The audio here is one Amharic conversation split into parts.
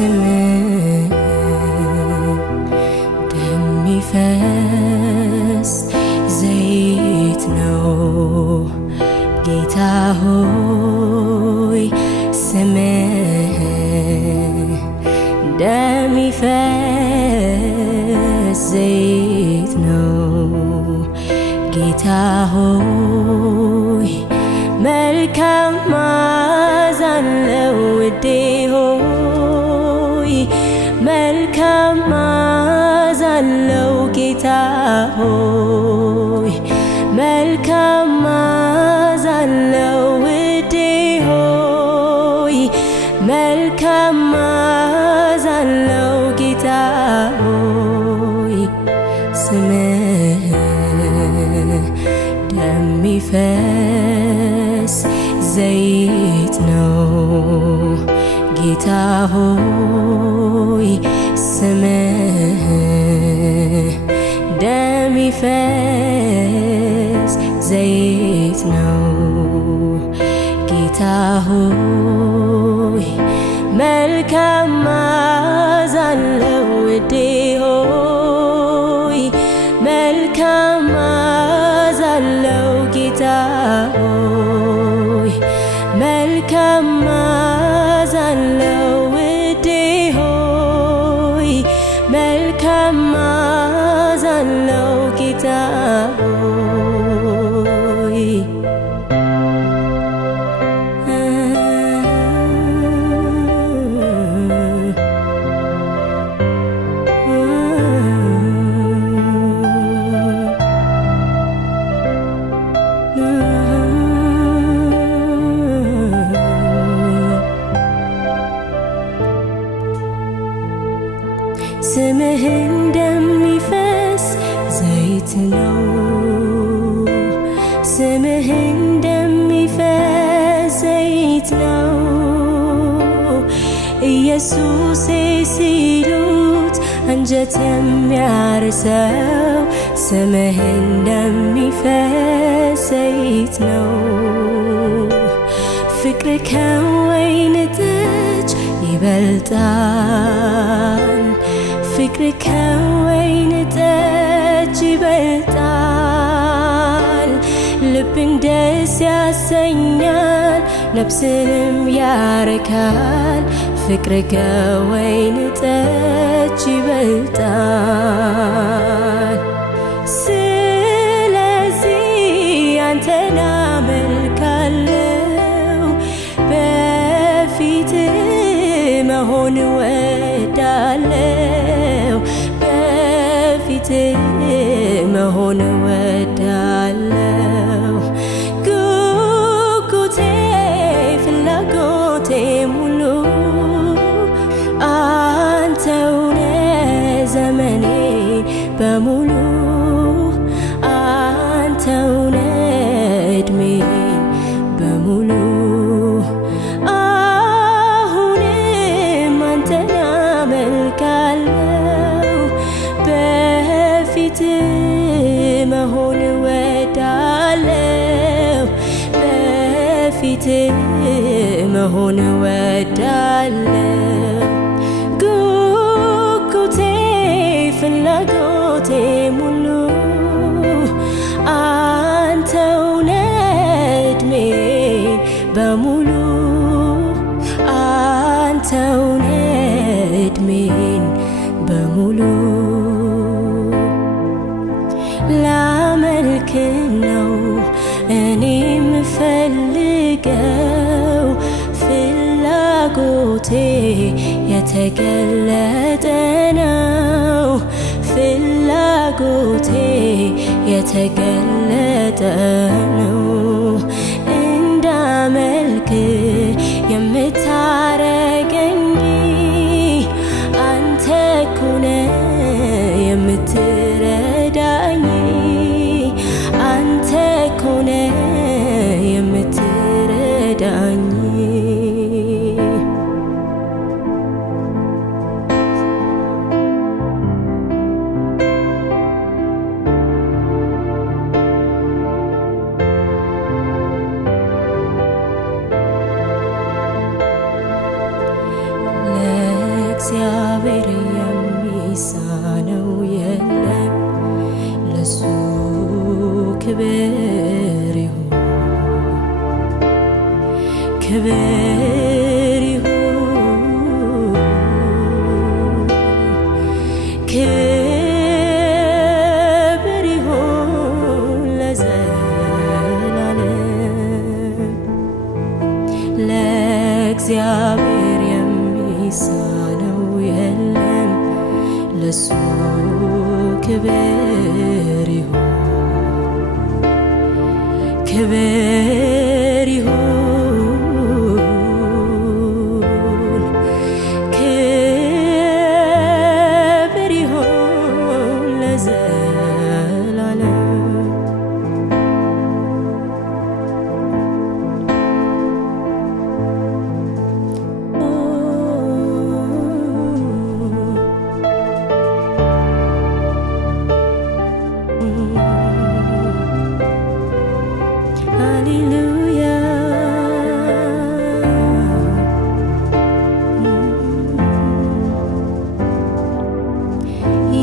ስምህ ደሚፈስ ዘይት ነው ጌታ ሆይ ስምህ ደሚፈስ ዘይት ነው ጌታ ሆይ መልካም መዓዛ አለው ውዴ ሆይ መልካም መዓዛ አለው ጌታ ሆይ መልካም መዓዛ አለው ውዴ ሆይ መልካም መዓዛ አለው ጌታ ሆይ ስምህ ደሚፈስ ዘይት ነው ጌታ ሆይ ስምህ ደሚፈስ ዘይት ነው ጌታ ሆይ መልካም መዓዛ አለው ውዴ ሆይ መልካም መዓዛ አለው ጌታ ሆይ መልካም መዓዛ አለው ውዴ ሆይ መልካም መዓዛ አለው ጌታ ሆይ ስምህ እንደሚፈስ ዘይት ነው ስምህ እንደሚፈስ ዘይት ነው ኢየሱሴ ሲሉት አንጀት የሚያርሰው ስምህ እንደሚፈስ ዘይት ነው ፍቅር ከወይን ጠጅ ይበልጣል ፍቅር ከወይን ጠጅ ይበልጣል ልብን ደስ ያሰኛል ነፍስንም ያረካል ፍቅር ከወይን ጠጅ ይበልጣል ስለዚህ አንተን አመልካለሁ በፊትህ መሆን እወዳለሁ በፊትህ መሆን እወዳለሁ ጉጉቴ ፍላጎቴ ሙሉ አንተው ነህ ዘመኔን በሙሉ አንተው ነህ ዕድሜን በሙሉ መሆን እወዳለሁ በፊትህ መሆን እወዳለሁ ጉጉቴ ፍላጎቴ ሙሉ አንተው ነህ ዕድሜን በሙሉ አንተው ነህ ዕድሜን በሙሉ ላመልክ ነው እኔ የምፈልገው ፍላጎቴ የተገለጠ ነው ፍላጎቴ የተገለጠ ነው እንዳመልክ የምታረገኝ አንተ እኮ ነህ የምትረዳኝ አንተ እኮ ነህ የምትረዳኝ ለእግዚአብሔር የሚሳነው የለም ለሱ ክብር ይሁን ክብር ይሁን ክብር ይሁን ለዘላለም ለእግዚአብሔር የሚሳነው የለም ለሱ ክብር ይሁን ክብር ይሁን ክብር ይሁን ለዘላለም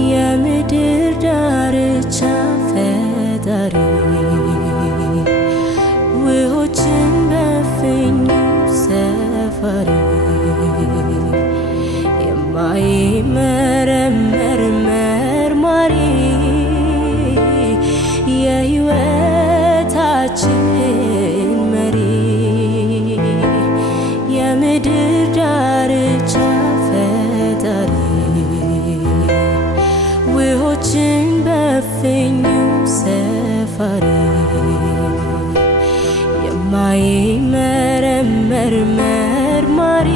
የምድር ዳርቻ ፈጣሪ ውኆችን በፍኙ ሰፋሪ የማይመረመር መርማሪ የሕይወታችን መሪ የምድር ዳርቻ ፈጣሪ ውኆችን በፍኙ ሰፋሪ የማይመረመር መርማሪ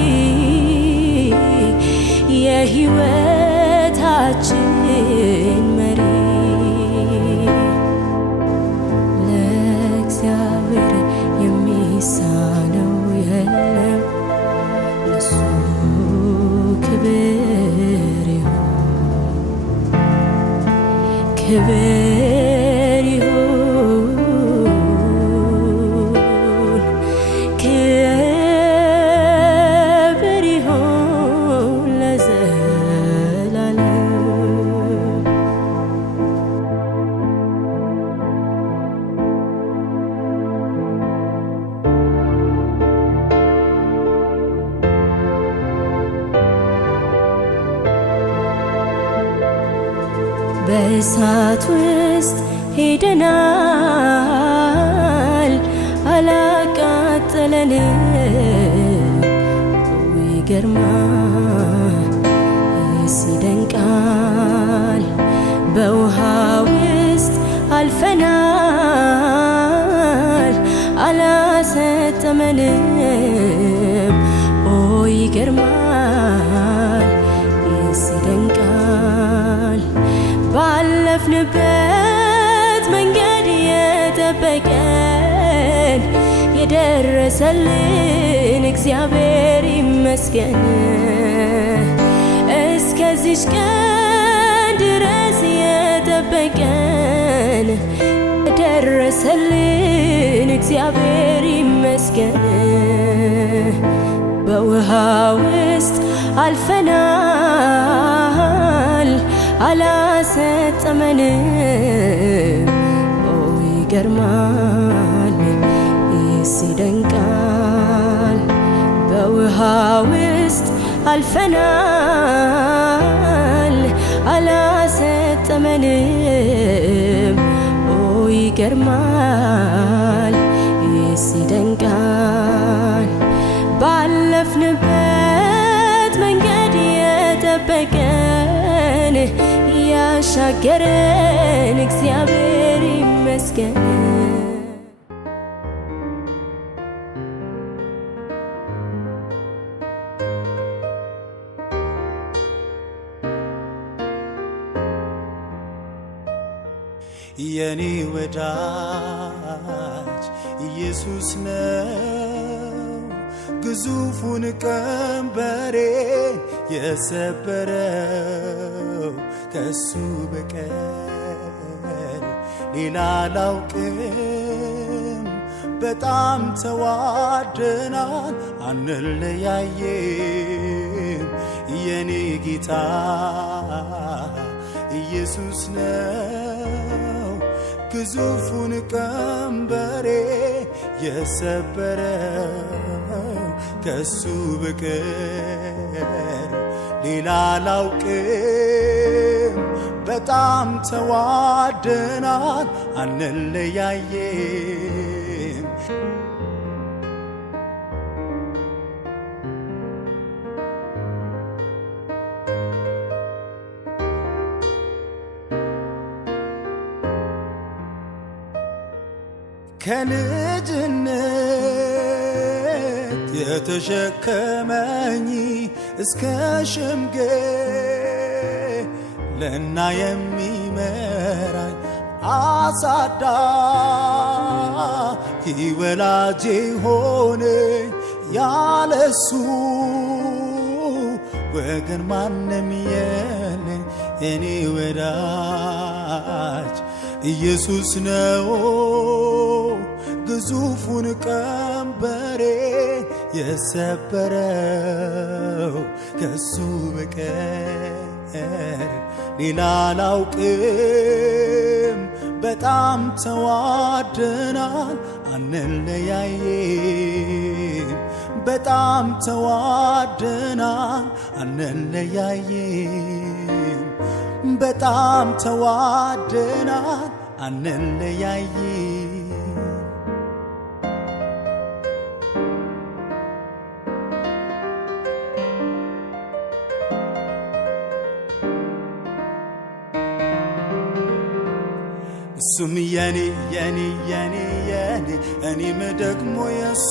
የሕይወታችን መሪ ለእግዚአብሔር የሚሳነው የለም ለሱ ክብር ይሁን ክብር ይሁን ክብር ይሁን ለዘላለም በእሳት ውስጥ ሄደናል አላቃጠለንም ይገርማል ይደንቃል በውሃ ውስጥ አልፈናል አላሰጠመንም ይገርማል ይደንቃል ባለፍንበት መንገድ የጠበቀን የደረሰልን እግዚአብሔር ይመስገን እስከዚች ቀን ድረስ የጠበቀን የደረሰልን እግዚአብሔር ይመስገን በውሃ ውስጥ አልፈናል አላሰጠመንም ይገርማል ይደንቃል በውሃ ውስጥ አልፈናል አላሰጠመንም ይገርማል ይደንቃል ባለፍንበት መንገድ የጠበቀን ያሻገረን እግዚአብሔር ይመስገን የኔ ወዳጅ ኢየሱስ ነው ግዙፉን ቀንበሬን የሰበረው ከሱ በቀር ሌላ አላውቅም በጣም ተዋደናል አንለያየም የኔ ጌታ ኢየሱስ ነው ግዙፉን ቀንበሬ የሰበረው ከሱ በቀር ሌላ አላውቅም በጣም ተዋደናል አንለያየም ከልጅነት የተሸከመኝ እስከ ሽምግልና የሚመራኝ አሳዳጊ ወላጄ ሆነኝ ያለሱ ወገን ማንም የለኝ እኔ ወዳጅ ኢየሱስ ነው ግዙፉን ቀንበሬ የሰበረው ከሱ በቀር ሌላ አላውቅም በጣም ተዋደናል አንለያየም በጣም ተዋደናል አንለያየም በጣም ተዋደናል አንለያየም እሱም የኔ እኔም ደግሞ የሱ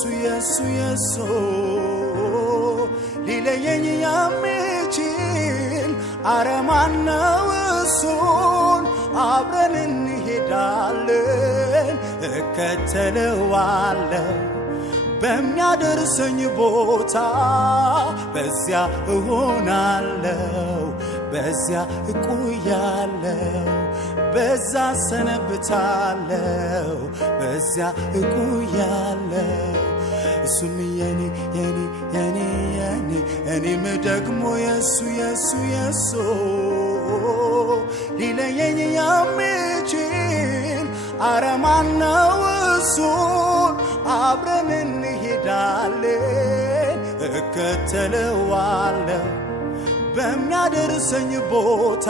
ሊለየኝ የሚችል አረ ማነው እሱን አብረን እንሄዳለን እከተለዋለሁ በሚያደርሰኝ ቦታ በዚያ እሆናለሁ በዚያ እቆያለሁ በዛ ሰነብታለሁ በዚያ እቆያለሁ እሱም የኔ እኔም ደግሞ የሱ ሊለየኝ የሚችል አረ ማነው እሱን አብረን እንሄዳለን እከተለዋለሁ በሚያደርሰኝ ቦታ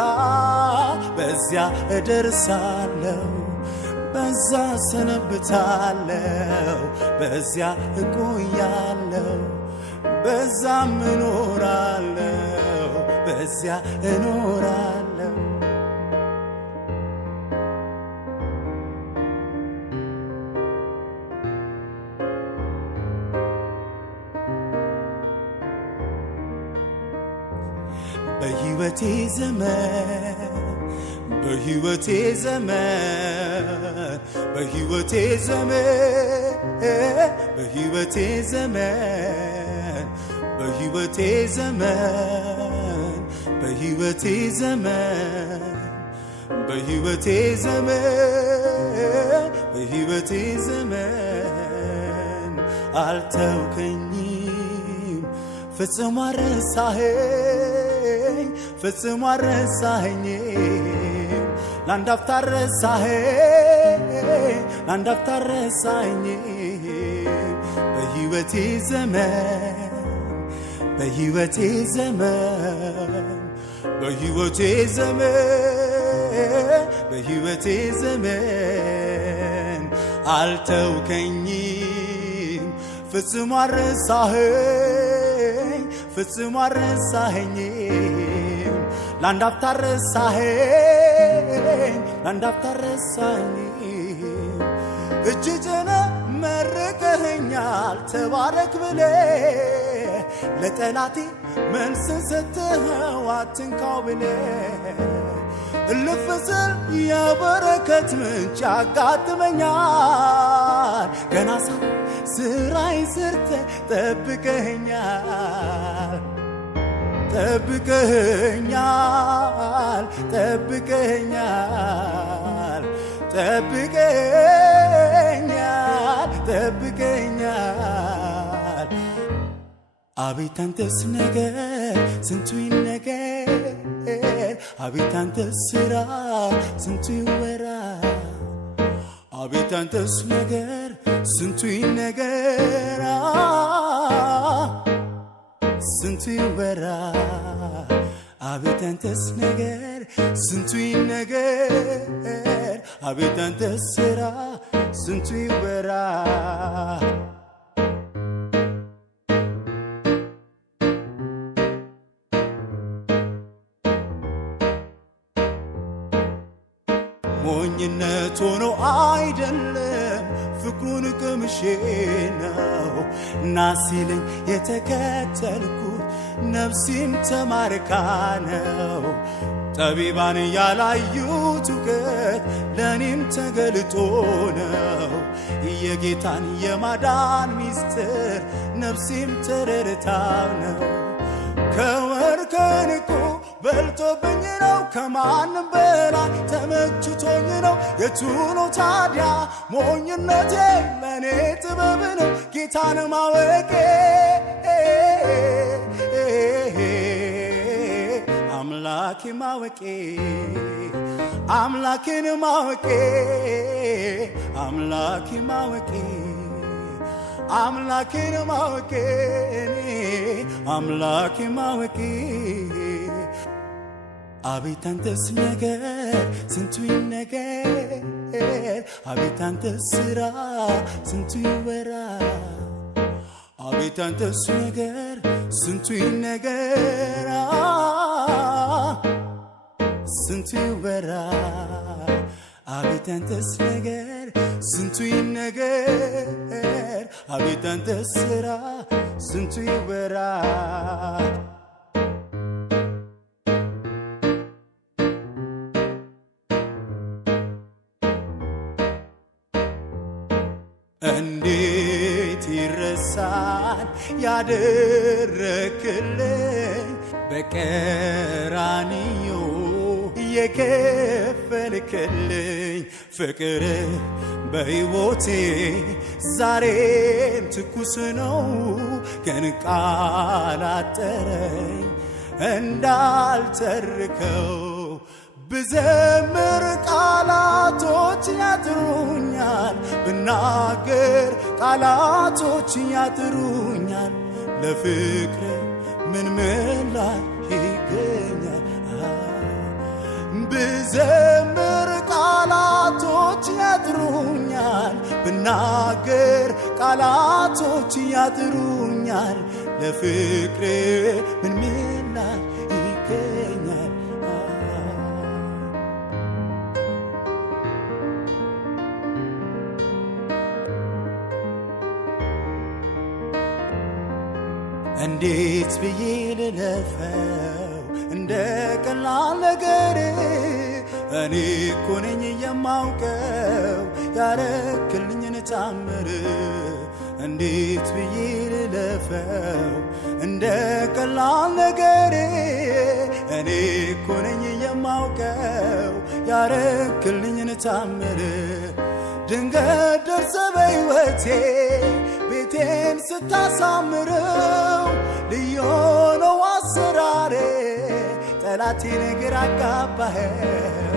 በዚያ እደርሳለሁ በዛ ሰነብታለሁ በዚያ እቆያለሁ በዛም እኖራለሁ በዚያ እኖራለሁ በሕይወቴ ዘመን አልተውከኝም ፍጹም አረሳኸኝም ላንዳፍታ ረሳኸኝም በሕይወቴ ዘመን አልተውከኝም ፍጹም አረሳኸኝም ላንዳፍታ ረሳኸኝም እጅ ጭነህ መርቀኸኛል ተባረክ ብለህ ለጠላቴ መልስን ሰጥተኸው አትንካው ብለህ እልፍ ስል የበረከት ምንጭ ያጋጥመኛል ገና ስራዬን ሰርተህ ጠብቀኸኛል ጠብቀኸኛል አቤት አንተስ ነገር ስንቱ ይነገር አቤት አንተስ ሥራ ስንቱ ይወራ አቤት አንተስ ነገር ስንቱ ይነገር ስንቱ ይወራ አቤት አንተስ ነገር ስንቱ ይነገር አቤት አንተስ ሥራ ስንቱ ይወራ ሞኝነት ሆኖ አይደለም ፍቅሩን ቅምሼ ነው ናሲለኝ የተከተልኩት ነፍሴም ተማርካ ነው ጠቢባን ያላዩት እውቀት ለእኔም ተገልጦ ነው የጌታን የማዳን ሚስጥር ነፍሴም ተረድታው ነው ከወርቅ ከዕንቁ በልጦብኝ ነው ከማንም በላይ ተመችቶኝ ነው የቱ ነው ታዲያ ሞኝነቴ ለእኔ ጥበብ ነው ጌታን ማወቄ አምላኬ ማወቄ አምላኬን ማወቄ አምላኬ ማወቄ አምላኬን ማወቄ አምላኬ ማወቄ አቤት አንተስ ነገር ስንቱ ይነገር አቤት አንተስ ሥራ ስንቱ ይወራ አቤት አንተስ ነገር ስንቱ ይነገር ስንቱ ይወራ አቤት አንተስ ነገር ስንቱ ይነገር አቤት አንተስ ሥራ ስንቱ ይወራ እንዴት ይረሳል ያደረክልኝ በቀራንዮ የከፈልክልኝ ፍቅር በሕይወቴ ዛሬም ትኩስ ነው ግን ቃል አጠረኝ እንዳልተርከው ብዘምር ቃላቶች ያጥሩኛል ብናገር ቃላቶች ያጥሩኛል ለፍቅር ምን ምላሽ ይገኛል ብዘምር ቃላቶች ያጥሩኛል ብናገር ቃላቶች ያጥሩኛል ለፍቅር ምን ምላሽ ይገኛል እንዴት ብዬ ልለፈው እንደ ቀላል ነገር እኔ እኮ ነኝ የማውቀው ያረክልኝን ታምር እንዴት ብዬ ልለፈው እንደ ቀላል ነገር እኔ እኮ ነኝ የማውቀው ያረክልኝን ታምር ድንገት ደርሰ በሕይወቴ ቤቴን ስታሳምረው ልዩ ነው አሰራሬ ጠላቴን ግራ አጋባኸው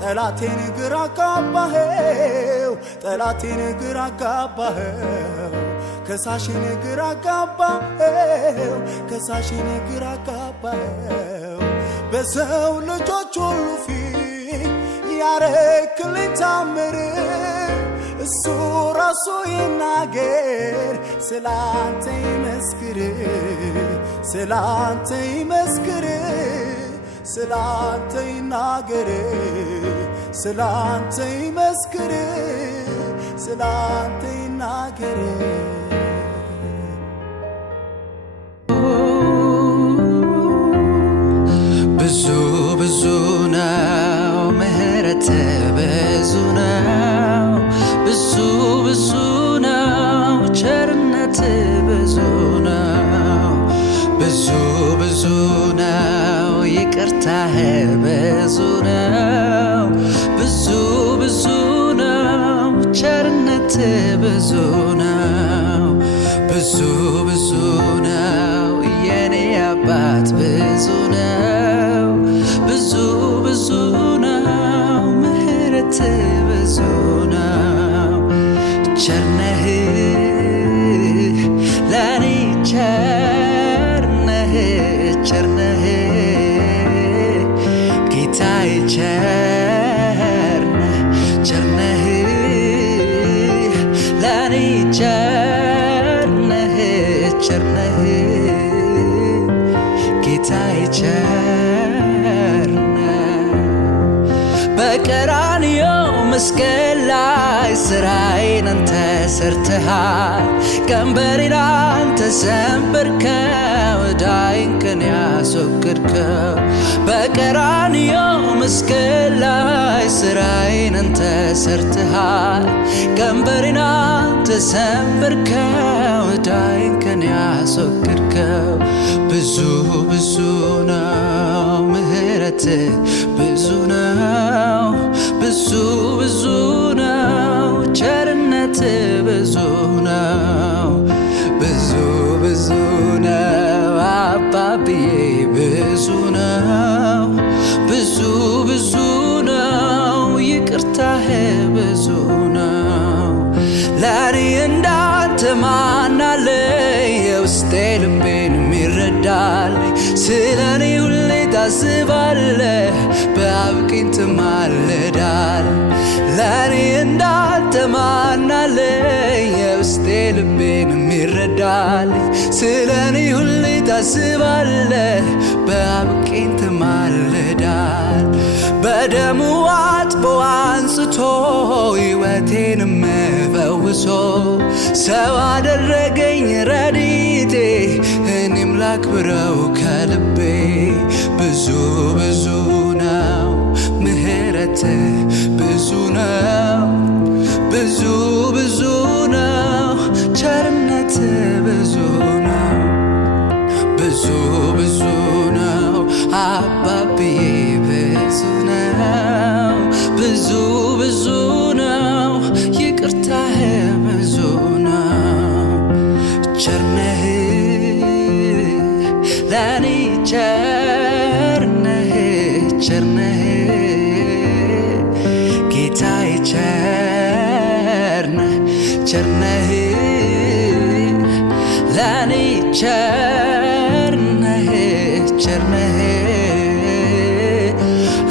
ጠላቴን ግራ አጋባኸው ጠላቴን ግራ አጋባኸው ከሳሽን ግራ አጋባኸው ከሳሽን ግራ አጋባኸው በሰው ልጆች ሁሉ ፊት ያረክልኝ ታምር እሱ ራሱ ይናገር ስላንተ ይመስክር ስላንተ ይመስክር ስላንተ ይናገር ስላንተ ይመስክር ስላንተ ይናገር ብዙ ብዙ ነው ምህረት ብዙ ነው ብዙ ብዙ ነው ቸርነት ብዙ ነው ብዙ ብዙ ነው ይቅርታህ ብዙ ነው ብዙ ብዙ ነው ቸርነት ብዙ ነው ብዙ ብዙ ነው የኔ አባት ቸርነህ ለኔ ቸርነህ ቸርነህ ጌታዬ ቸርነህ ቸርነህ ለኔ ቸርነህ ቸርነህ ጌታዬ ቸርነህ በቀራንዮ መስቀል ላይ ስራዬን አንተ ሰርተሃል ቀንበሬን አንተ ሰበርከው ዕዳዬን ከኔ ያስወገድከው በቀራንዮ መስቀል ላይ ስራዬን አንተ ሰርተሃል ቀንበሬን አንተ ሰበርከው ዕዳዬን ከኔ ያስወገድከው ብዙ ብዙ ነው ምህረትህ ብዙ ነው ብዙ ብዙ ነው ቸርነትህ ብዙ ነው ብዙ ብዙ ነው አባብዬ ብዙ ነው ብዙ ብዙ ነው ይቅርታህ ብዙ ነው ለኔ እንዳንተ ማን አለ የውስጤ ልቤን የሚረዳልኝ ስለኔ ሁሌ ታስባለህ በአብ ቀኝ ትማልዳለህ ለኔ እንዳንተ ማን አለ የውስጤ ልቤን የሚረዳልኝ ስለኔ ሁሌ ታስባለህ በአብ ቀኝ ትማልዳለህ በደሙ አጥቦ አንጽቶ ሕይወቴንም ፈውሶ ሰው አደረገኝ ረድኤቴ እኔም ላክብረው ከልቤ ብዙ ብዙ ነው ምህረትህ ብዙ ነው ብዙ ብዙ ነው ቸርነትህ ብዙ ነው ብዙ ብዙ ነው አባብዬ ብዙ ነው ብዙ ብዙ ነው ይቅርታህ ብዙ ነው ቸርነህ ለኔ ቸርነህ ቸርነህ ጌታዬ ቸርነህ ቸርነህ ለኔ ቸርነህ ቸርነህ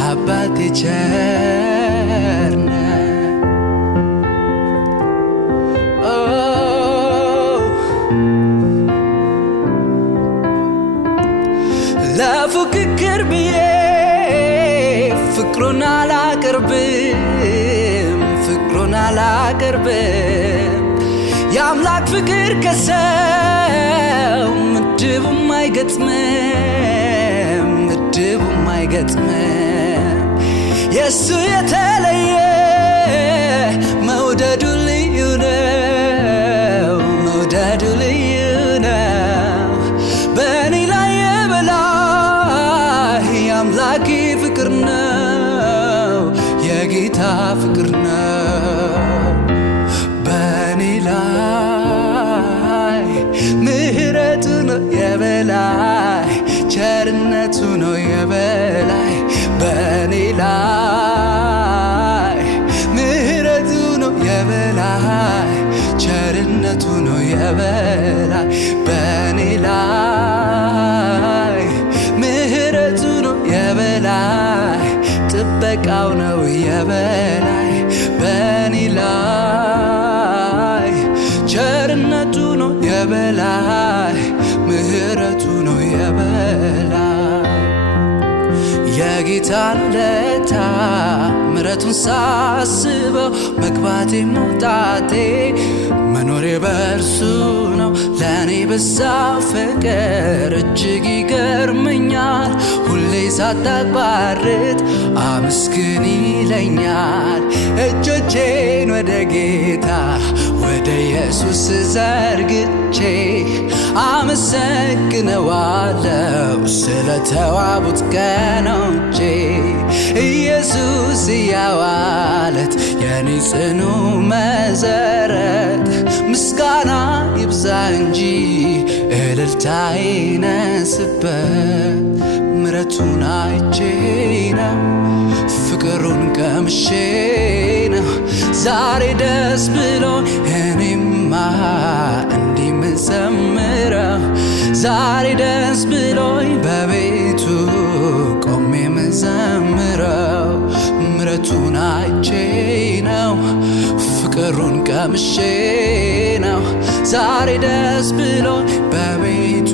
አባቴ ቸርነህ ለፉክክር ብዬ ፍቅሩን አላቀርብም ፍቅሩን አላቀርብም የአምላክ ፍቅር ከሰው ምድቡም አይገጥምም ምድቡም አይገጥምም የእሱ የተለየ መውደዱ ልዩ ነው መውደዱ ልዩ ነው በእኔ ላይ የበላይ የአምላኬ ፍቅር ነው የጌታ ፍቅር ነው በእኔ ላይ ምህረቱ ነው የበላይ ቸርነቱ ነው የበላይ በእኔ ላይ ምህረቱ ነው የበላይ ቸርነቱ ነው የበላይ በእኔ ላይ ምህረቱ ነው የበላይ ጥበቃው ነው የበላይ በእኔ ላይ ቸርነቱ ነው የበላይ ምህረቱ ነው የበላይ የጌታን ውለታ ምሕረቱን ሳስበው መግባቴ መውጣቴ መኖሬ በእርሱ ነው ለእኔ በዛው ፍቅር እጅግ ይገርመኛል ሁሌ ሳታቋርጥ አመስግን ይለኛል እጆቼን ወደ ጌታ ወደ ኢየሱስ ዘርግቼ አመሰግነዋለሁ ስለተዋቡት ቀኖቼ ኢየሱስ ያዋለት የኔ ጽኑ መሰረት ምስጋና ይብዛ እንጂ እልልታ ይነስበት ምሕረቱን አይቼ ነው ፍቅሩን ቀምሼ ነው ዛሬ ደስ ብሎኝ እኔማ እንዲህ ምዘምረው ዛሬ ደስ ብሎኝ በቤቱ ቆሜ ምዘምረው ምሕረቱን አይቼ ነው ፍቅሩን ቀምሼ ነው ዛሬ ደስ ብሎኝ በቤቱ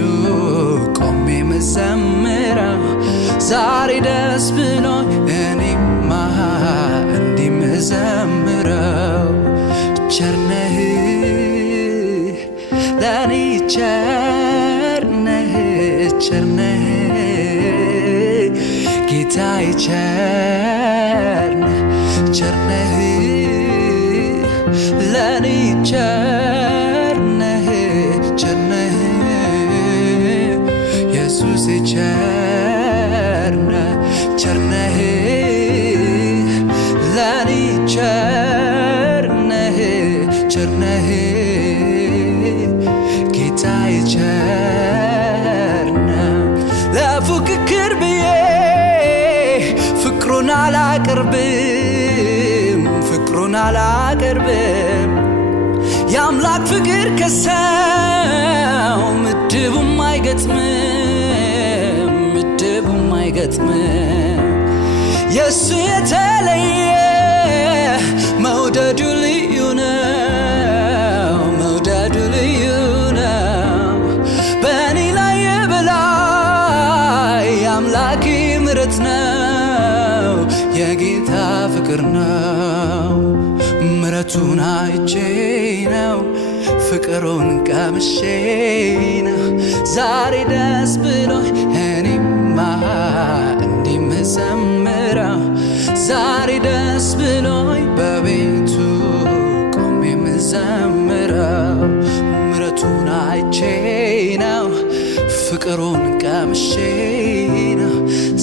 ቆሜ ምዘምረው ዛሬ ደስ ብሎኝ እኔማ እንዲህ ምዘምረው ቸር ነህ ለኔ ቸር ነህ ጌታዬ ቸር ነህ ለኔ ቸር ነህ ኢየሱስ ቸር ነህ ለኔ ቸር ነህ ጌታዬ ቸር ነህ ለፉክክር ብዬ ፍቅሩን አላቀርብም የአምላክ ፍቅር ከሰው ምድቡም አይገጥምም የሱ የተለየ መውደዱ ልዩ ነው በእኔ ላይ የበላይ የአምላኬ ምሕረት ነው የጌታ ፍቅር ነው ምሕረቱን አይቼ ነው ፍቅሩን ቀምሼ ነው ዛሬ ደስ ብሎኝ እኔማ እንዲህ ምዘምረው ዛሬ ደስ ብሎኝ በቤቱ ቆሜ ምዘምረው ምሕረቱን አይቼ ነው ፍቅሩን ቀምሼ ነው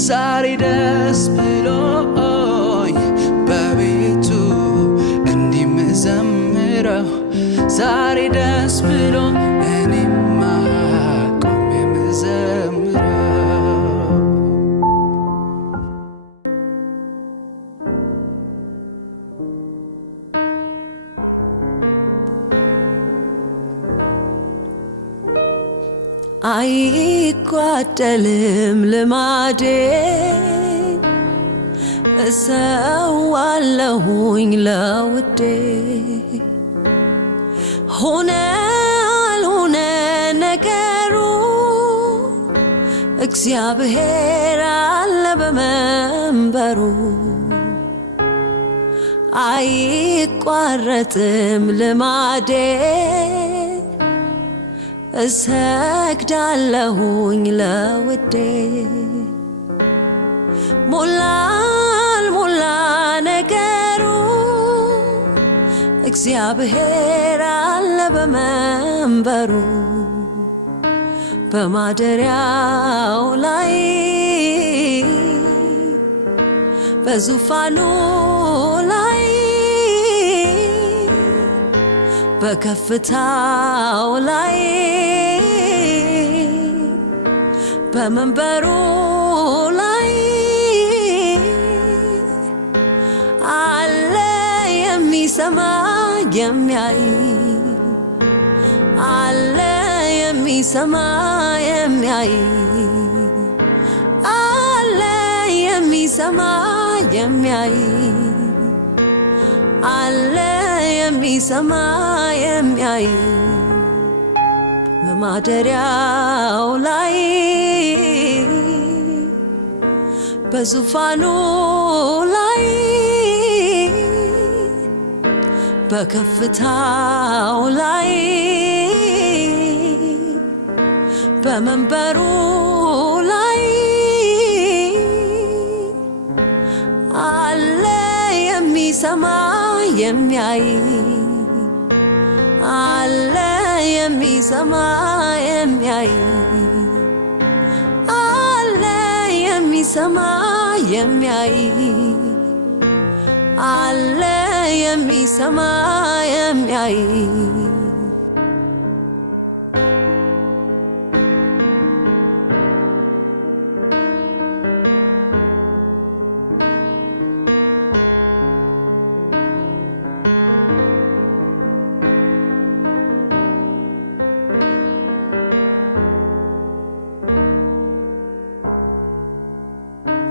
ዛሬ ደስ ብሎኝ በቤቱ እንዲህ ምዘምረው ዛሬ ደስ ብሎኝ እኔማ ቆሜ ምዘምረው አይጓደልም ልማዴ እሰዋለሁኝ ለውዴ ሆነ አልሆነ ነገሩ እግዚአብሔር አለ በመንበሩ አይቋረጥም ልማዴ እሰግዳለሁኝ ለውዴ ሞላ አልሞላ ነገሩ እግዚአብሔር አለ በመንበሩ በማደሪያው ላይ በዙፋኑ ላይ በከፍታው ላይ በመንበሩ ላይ አለ የሚሰማ የሚያይ አለ የሚሰማ የሚያይ አለ የሚሰማ የሚያይ አለ የሚሰማ የሚያይ በማደሪያው ላይ በዙፋኑ ላይ በከፍታው ላይ በመንበሩ ላይ አለ የሚሰማ የሚያይ አለ የሚሰማ የሚያይ አለ የሚሰማ የሚያይ አለ የሚሰማ የሚያይ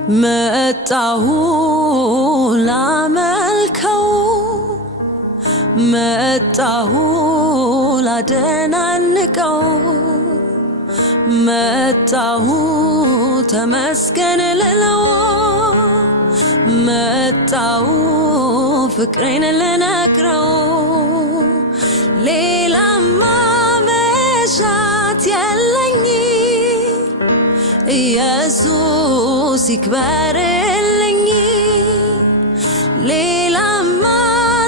መጣሁ ላመልከው መጣሁ ላደናንቀው መጣሁ ተመስገን ልለው መጣሁ ፍቅሬን ልነግረው ሌላማ መሻት የለኝ ኢየሱስ ይክበርልኝ ሌላማ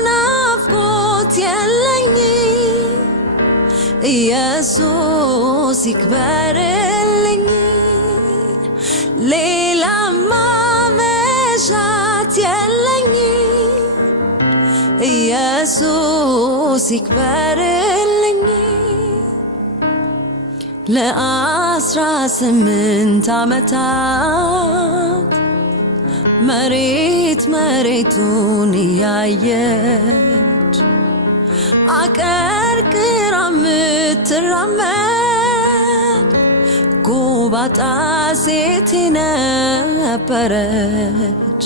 ናፍቆት የለኝ ኢየሱስ ይክበርልኝ ሌላማ መሻት የለኝ ኢየሱስ ይክበርልኝ ለ18 ዓመታት መሬቱን እያየች አቀርቅራ ምትራመድ ጎባጣ ሴት ነበረች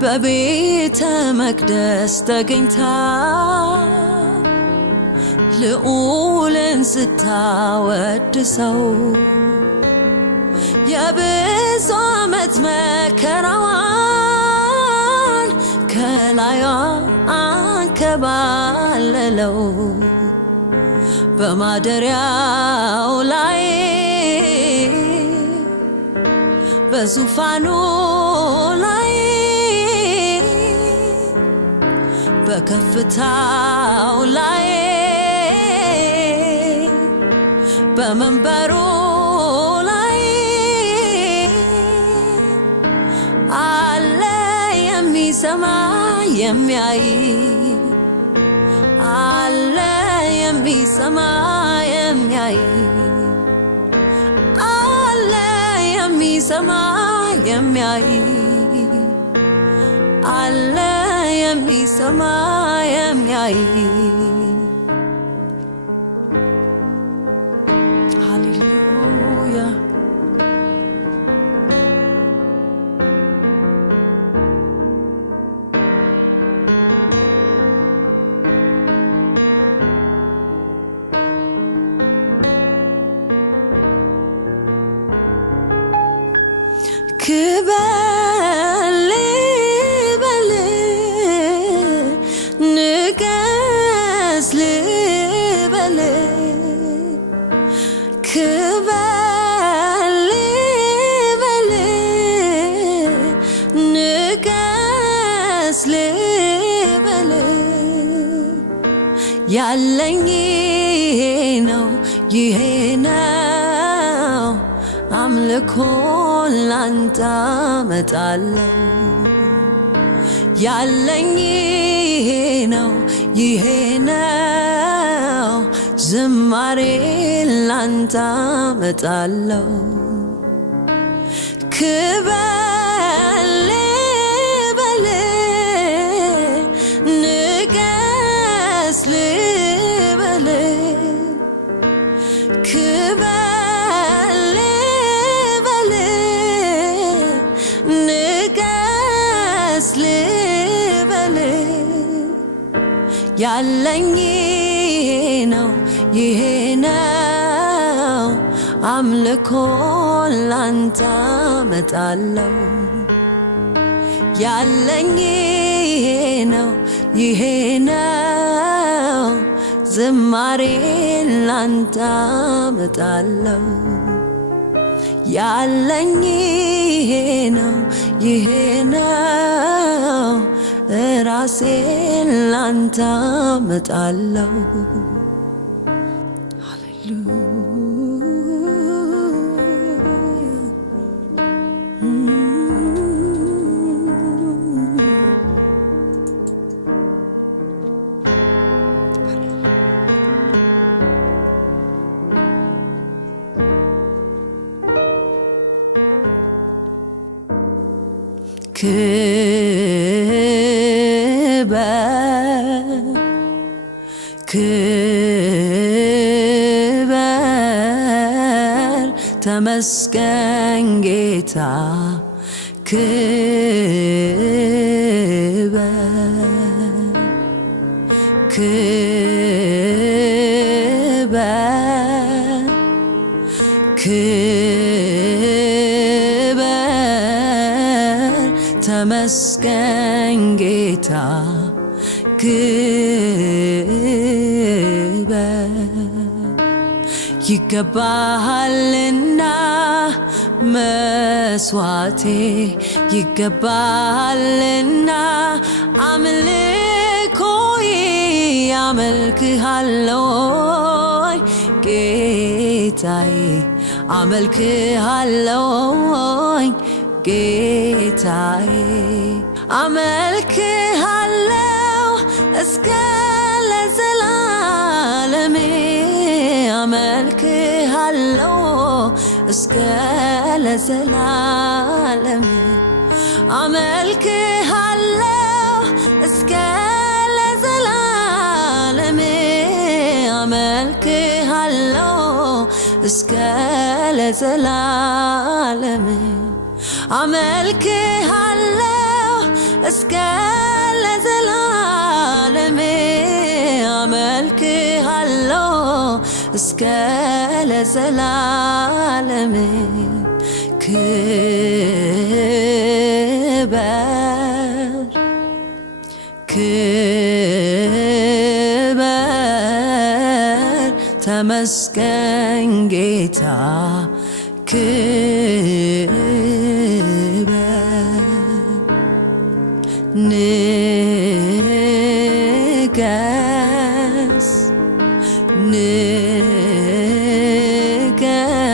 በቤተ መቅደስ ተገኝታ ልዑልን ስታወድሰው የብዙ ዓመት መከራዋን ከላይዋ አንከባለለው በማደሪያው ላይ በዙፋኑ ላይ በከፍታው ላይ በመንበሩ ላይ አለ የሚሰማ የሚያይ አለ የሚሰማ የሚያይ አለ የሚሰማ የሚያይ አለ የሚሰማ የሚያይ ሃሌሉያ ክበር ልበል ንገስ ልበል ክበር ልበል ንገስ ልበል ያለኝ ይሄ ነው ይሄ ነው አምልኮ ላንተ አመጣለሁ ያለኝ ይሄ ነው ይሄ ነው ዝማሬ ላንተ አመጣለሁ ክበር ልበል ንገስ ልበል ክበር ልበል ንገስ ልበል ያለኝ ይሄ ነው ይሄ ነው አምልኮ ላንተ አመጣለሁ ያለኝ ይሄ ነው ይሄ ነው ዝማሬ ላንተ አመጣለሁ ያለኝ ይሄ ነው ይሄ ነው ራሴን ላንተ አመጣለሁ ሃሌሉያ ክበር ተመስገን ጌታ ክበር ክበር ክበር ተመስገን ጌታ ክበር ይገባሃልና መስዋዕቴ ይገባሃልና አምልኮዬ አመልክሃለሁ ጌታዬ አመልክሃለሁ ጌታዬ አመልክሃለሁ እስከ ለዘላለም አመልክሃለሁ እስከ ለዘላለም አመልክሃለሁ እስከ ለዘላለም አመልክሃለሁ እስከ ለዘላለም አመልክሃለሁ እስከ ለዘላለም አመልክሃለሁ እስከ ለዘላለም ክበር ክበር ተመስገን ጌታ ክበር ንገስ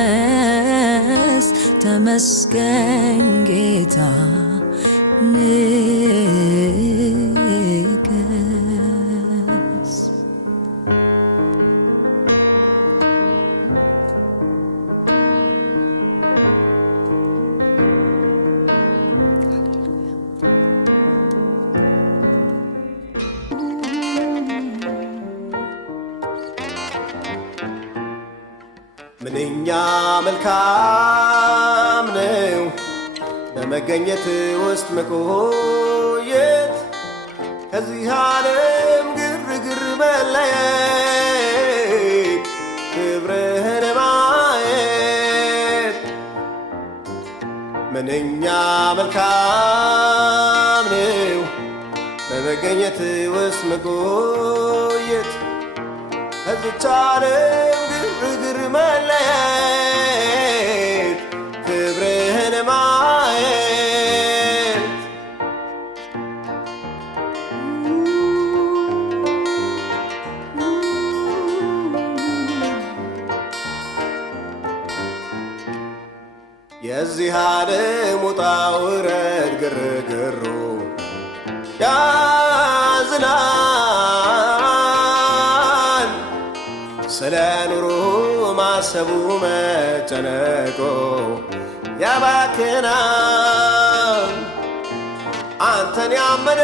ንገስ ተመስገን ጌታ ንገስ ምንኛ መልካም ነው በመገኘት ውስጥ መቆየት ከዚህ ዓለም ግርግር መለየት ክብርህን ማየት ምንኛ መልካም ነው በመገኘት ውስጥ መቆየት ከዚህ ዓለም ግርግር መለየት ክብርህን ማየት የዚህ ዓለም ውጣ ውረድ ግርግሩ ያዝናል ስለ ኑሮ ማሰቡ መጨነቆ ያባክናል አንተን ያመነ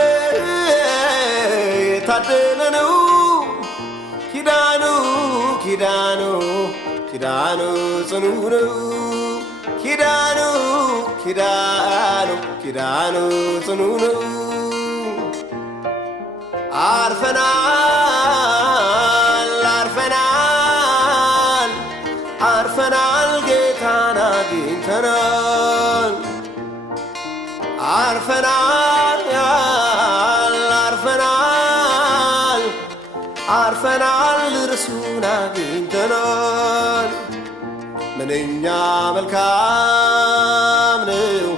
የታደለ ነው ኪዳኑ ኪዳኑ ኪዳኑ ጽኑ ነው ኪዳኑ ኪዳኑ ኪዳኑ ጽኑ ነው አርፈናል አርፈናል አርፈናል ጌታን አግኝተናል አርፈናል አርፈናል አርፈናል እርሱን አግኝተናል ምንኛ መልካም ነው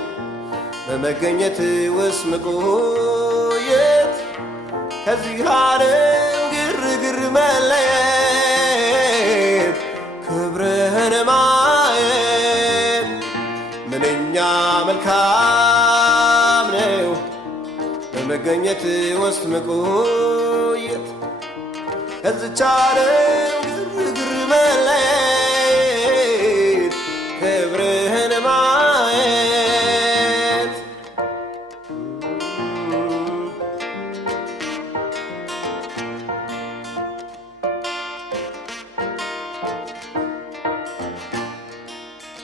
በመገኘት ውስጥ መቆየት ከዚህ ዓለም ግርግር መለየት ክብርህን ማየት ምንኛ መልካም ነው በመገኘት ውስጥ መቆየት ከዚህ ዓለም ግርግር መለየት ክብርህን ማየት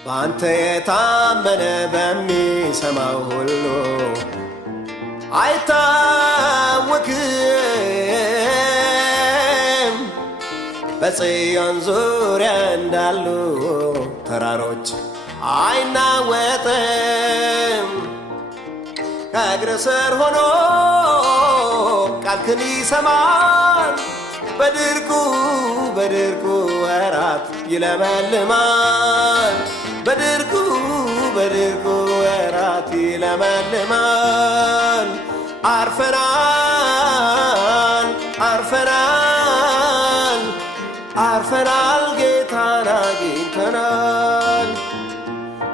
በአንተ የታመነ በሚሰማው ሁሉ አይታወክም። በጽዮን ዙሪያ እንዳሉ ተራሮች አይናወጥም። ከእግር ስር ሆኖ ቃልህን ይሰማል። በድርቁ ወራት ይለመልማል። በድርቁ ወራት ይለመልማል። አርፈናል ጌታን አግኝተናል።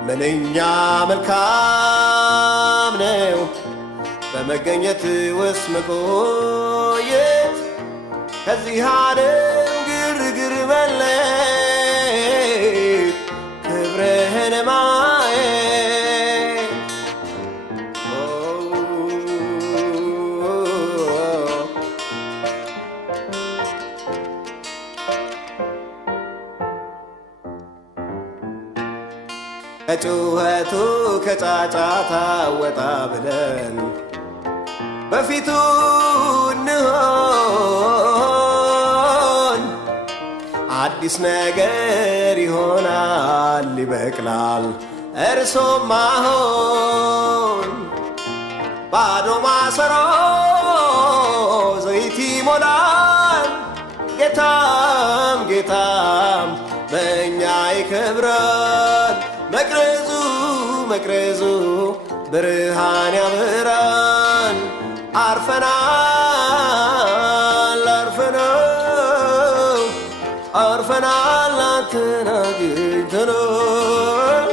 ምንኛ መልካም ነው በመገኘት ውስጥ መቆየት፣ ከዚህ ዓለም ግርግር መለየት፣ ክብርህን ማየት። ከጩኸቱ ከጫጫታ ወጣ ብለን በፊቱ እንሆን። አዲስ ነገር ይሆናል ይበቅላል እርሶም አሁን። ባዶ ማሰሮ ዘይት ይሞላል። ጌታም በእኛ ይከብራል። መቅረዙ ብርሃን ያበራል። አርፈናል አንተን አግኝተናል።